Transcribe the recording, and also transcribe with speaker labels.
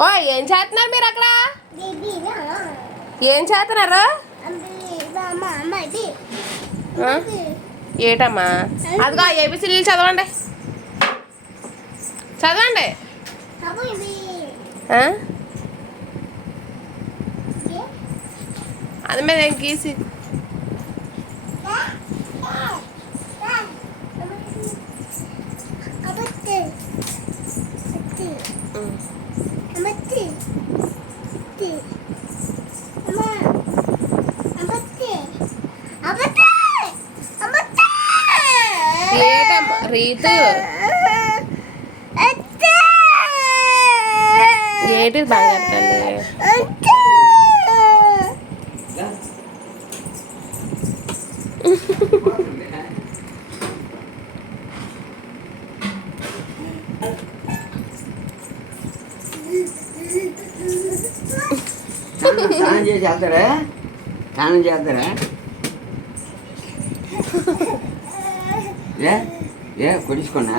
Speaker 1: ఓ ఏం చేస్తున్నారు మీరు అక్కడ? ఏం చేస్తున్నారు? ఏటమ్మా? అదిగో ఏబిసిలు చదవండి. చదవండి? అది మీద గీసి ఏటమ్మా రీతు ఏటిది బంగారు తల్లి
Speaker 2: స్నానం చేసి వెళ్తారా స్నానం చేస్తారా? ఏ? ఏ కొడుచుకున్నా